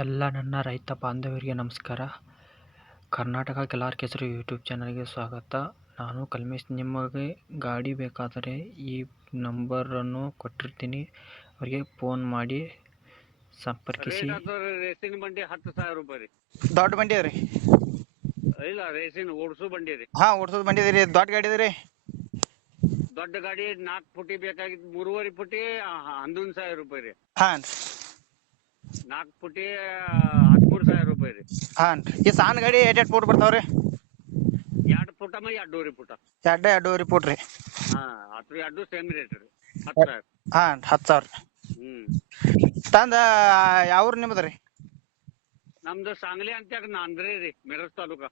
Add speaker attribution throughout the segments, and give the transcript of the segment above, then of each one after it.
Speaker 1: ಎಲ್ಲ ನನ್ನ ರೈತ ಬಾಂಧವರಿಗೆ ನಮಸ್ಕಾರ. ಕರ್ನಾಟಕ ಕೆಲಾರ್ ಕೆಸರು ಯೂಟ್ಯೂಬ್ ಚಾನಲ್ಗೆ ಸ್ವಾಗತ. ನಾನು ಕಲ್ಮೇಶ್. ನಿಮಗೆ ಗಾಡಿ ಬೇಕಾದರೆ ಈ ನಂಬರನ್ನು ಕೊಟ್ಟಿರ್ತೀನಿ. ಅವರಿಗೆ ಫೋನ್ ಮಾಡಿ ಸಂಪರ್ಕಿಸಿ.
Speaker 2: ರೇಸಿನ ಬಂಡಿ ಹತ್ತು ಸಾವಿರ ರೂಪಾಯಿ ರೀ.
Speaker 3: ದೊಡ್ಡ ಬಂಡಿ ರೀ.
Speaker 2: ಇಲ್ಲ ರೇಸಿನ ಓಡಿಸೋ ಬಂಡಿ ರೀ.
Speaker 3: ಹಾಂ ಓಡ್ಸೋದ್ ಬಂಡಿ ರೀ. ದೊಡ್ಡ ಗಾಡಿ ರೀ.
Speaker 2: ದೊಡ್ಡ ಗಾಡಿ ನಾಲ್ಕು ಫುಟಿ ಬೇಕಾಗಿತ್ತು. ಮೂರುವರೆ ಫುಟಿ ಹನ್ನೊಂದು ಸಾವಿರ ರೂಪಾಯಿ ರೀ.
Speaker 3: ಹಾಂ
Speaker 2: ನಾಲ್ಕು ಪುಟಿ ಹದಿಮೂರು ಸಾವಿರ ರೂಪಾಯಿ ರೀ.
Speaker 3: ಹಾಂ ಈ ಸಣ್ಣ ಗಾಡಿ ಏಟ್ ಏಟ್ ಫೂಟ್ ಬರ್ತಾವ್ರಿ?
Speaker 2: ಎರಡು ಫುಟ ಮ ಎರಡೂವರೆ ಫುಟ
Speaker 3: ಎರಡು ಎರಡೂವರೆ ಫೂಟ್ ರೀ.
Speaker 2: ಹಾ ಹತ್ತು ಎರಡು ಸೇಮ್ ರೇಟ್ ರೀ. ಹತ್ತು ಸಾವಿರ.
Speaker 3: ಹಾಂ ಹತ್ತು ಸಾವಿರ.
Speaker 2: ಹ್ಮ್.
Speaker 3: ತಂದ ಯಾವ್ರು ನಿಮ್ಮದು ರೀ?
Speaker 2: ನಮ್ದು ಸಾಂಗ್ಲಿ ಅಂತ ನಾಂದ್ರಿ ರೀ ಮಿರಜ್ ತಾಲೂಕ.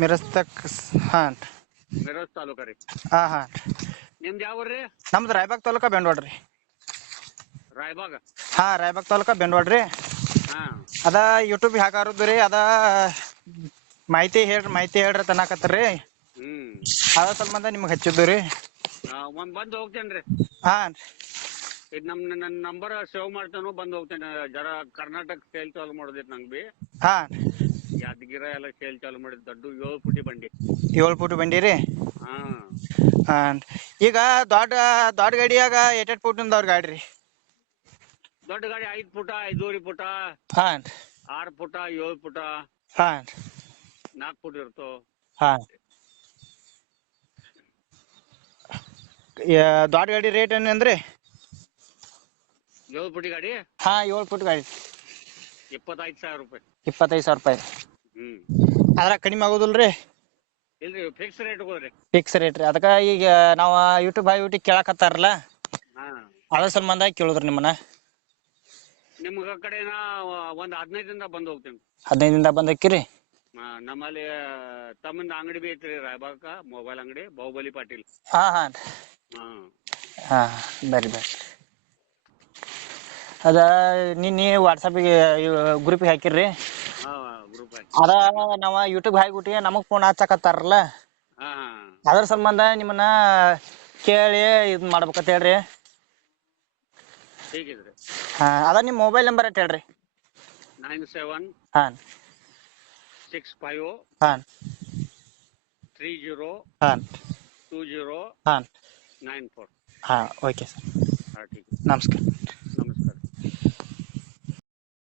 Speaker 3: ಮಿರಸ್ತಕ್ ಹಾಂ
Speaker 2: ಮಿರಜ್ ತಾಲೂಕ ರೀ.
Speaker 3: ಹಾಂ ಹಾಂ
Speaker 2: ನಿಮ್ದು ಯಾವ ರೀ?
Speaker 3: ನಮ್ದು ರಾಯಬಾಗ್ ತಾಲೂಕ ಬೆಂಡವಾಡ ರೀ.
Speaker 2: ರಾಯಬಾಗ?
Speaker 3: ಹಾಂ ರಾಯಬಾಗ್ ತಾಲೂಕ ಬೆಂಡವಾಡ ರೀ.
Speaker 2: ಹಾ
Speaker 3: ಅದ ಯೂಟ್ಯೂಬ್ ಹಾಕಾರದ್ದು ರೀ ಅದ ಮಾಹಿತಿ ಹೇಳ್ರಿ ಮಾಹಿತಿ ಹೇಳ್ರಿ ತನಕತ್ರಿ.
Speaker 2: ಹ್ಮ್
Speaker 3: ಅದ ಸಂಬಂಧ ನಿಮ್ಗೆ ಹಚ್ಚಿದ್ದು ರೀ
Speaker 2: ಒಂದ್ ಬಂದ್ ಹೋಗ್ತೇನ್ರಿ. ರೀ
Speaker 3: ಹಾಂ.
Speaker 2: ಇದು ನಮ್ ನನ್ನ ನಂಬರ್ ಸೇವ್ ಮಾಡ್ತಾನು ಬಂದ್ ಹೋಗ್ತೇನೆ ಜರ ಕರ್ನಾಟಕ ಸೇಲ್ ಚಾಲು ಮಾಡೋದೈತಿ ನಂಗ್ ಬಿ.
Speaker 3: ಹಾ.
Speaker 2: ಯಾದಗಿರ ಎಲ್ಲ ಸೇಲ್ ಚಾಲು ಮಾಡಿದ್ ದೊಡ್ಡ ಏಳು ಪುಟಿ ಬಂಡಿ.
Speaker 3: ಏಳು ಪುಟಿ ಬಂಡಿ ರೀ
Speaker 2: ಹಾ.
Speaker 3: ಈಗ ದೊಡ್ಡ ದೊಡ್ಡ ಗಾಡಿಯಾಗ ಏಟ್ ಎಟ್ ಫೂಟಿಂದ ಅವ್ರ ಗಾಡಿ ರೀ
Speaker 2: ದೊಡ್ಡ ಗಾಡಿ ಐದ್ ಫುಟ ಐದೂವರೆ ಫುಟ
Speaker 3: ಹಾಂ
Speaker 2: ಆರ್ ಫುಟ ಏಳು ಫುಟ
Speaker 3: ಹಾಂ
Speaker 2: ನಾಲ್ಕು ಫುಟ್ ಇರ್ತಾವ
Speaker 3: ಹಾಂ ದೊಡ್ಡ ಗಾಡಿ ರೇಟ್ ಏನಂದ್ರಿ
Speaker 2: ಏಳು ಫುಟಿ ಗಾಡಿ?
Speaker 3: ಹಾ ಏಳು ಫುಟ್ ಗಾಡಿ.
Speaker 2: ಇಪ್ಪತ್ತೈದು ಸಾವಿರ ರೂಪಾಯಿ.
Speaker 3: ಇಪ್ಪತ್ತೈದು ಸಾವಿರ ರೂಪಾಯಿ.
Speaker 2: ಹ್ಮ್.
Speaker 3: ಅದ್ರ ಕಡಿಮೆ ಆಗೋದಿಲ್ಲ ರೀ
Speaker 2: ಇಲ್ರಿ ಫಿಕ್ಸ್ ರೇಟ್ ಹೋದ್ರಿ
Speaker 3: ಫಿಕ್ಸ್ ರೇಟ್ ರೀ. ಅದಕ್ಕೆ ಈಗ ನಾವು ಯೂಟ್ಯೂಬ್ ಹೈ ಯೂಟ್ಯೂಬ್ ಕೇಳಕತ್ತಾರಲ್ಲ?
Speaker 2: ಹಾ.
Speaker 3: ಅದ್ರ ಸಂಬಂಧ ಕೇಳಿದ್ರಿ ನಿಮ್ಮನ್ನ.
Speaker 2: ನಿಮ್ಗ ಕಡೆನ ಒಂದ್ ಹದಿನೈದಿಂದ ಬಂದ್ ಹೋಗ್ತೇನೆ.
Speaker 3: ಹದಿನೈದಿಂದ ಬಂದಕ್ಕಿರಿ ಹಾಕಿರಿ
Speaker 2: ಹಾ, ನಮ್ಮಲ್ಲಿ ತಮ್ಮಂದ ಅಂಗಡಿ ಬಿ ಐತ್ರಿ ರಾಯಬಾಗ ಮೊಬೈಲ್ ಅಂಗಡಿ ಬಾಹುಬಲಿ ಪಾಟೀಲ್.
Speaker 3: ಹಾ ಹಾ
Speaker 2: ಹಾ.
Speaker 3: ಹಾ ಬರ್ರಿ ಬರ್ರಿ ಅದ ನಿನ್ನೆ ವಾಟ್ಸಪ್ಪಿಗೆ ಗ್ರೂಪಿಗೆ ಹಾಕಿರ್ರಿ.
Speaker 2: ಹಾ ಗ್ರೂಪ್
Speaker 3: ಅದ ನಾವ ಯೂಟ್ಯೂಬ್ ಹಾಕಿಬಿಟ್ಟಿ ನಮಗ್ ಫೋನ್ ಹಚ್ಚಕತ್ತಾರಲ್ಲ.
Speaker 2: ಹಾ.
Speaker 3: ಅದ್ರ ಸಂಬಂಧ ನಿಮ್ಮನ್ನ ಕೇಳಿ ಇದ್ ಮಾಡ್ಬೇಕಂತ ಹೇಳ್ರಿ.
Speaker 2: ಹೇಗಿದ್ರಿ
Speaker 3: ಹಾಂ ಅದ ನಿಮ್ಮ ಮೊಬೈಲ್ ನಂಬರ್ ಅಂತ ಹೇಳ್ರಿ.
Speaker 2: ನೈನ್ ಸೆವೆನ್
Speaker 3: ಹಾಂ.
Speaker 2: ಸಿಕ್ಸ್ ಫೈವ್
Speaker 3: ಹಾಂ.
Speaker 2: ತ್ರೀ ಜೀರೋ
Speaker 3: ಹಾಂ.
Speaker 2: ಟೂ ಜೀರೋ
Speaker 3: ಹಾಂ.
Speaker 2: ನೈನ್ ಫೋರ್
Speaker 3: ಹಾಂ ಓಕೆ ಸರ್
Speaker 2: ಹಾ ठीक
Speaker 3: ನಮಸ್ಕಾರ.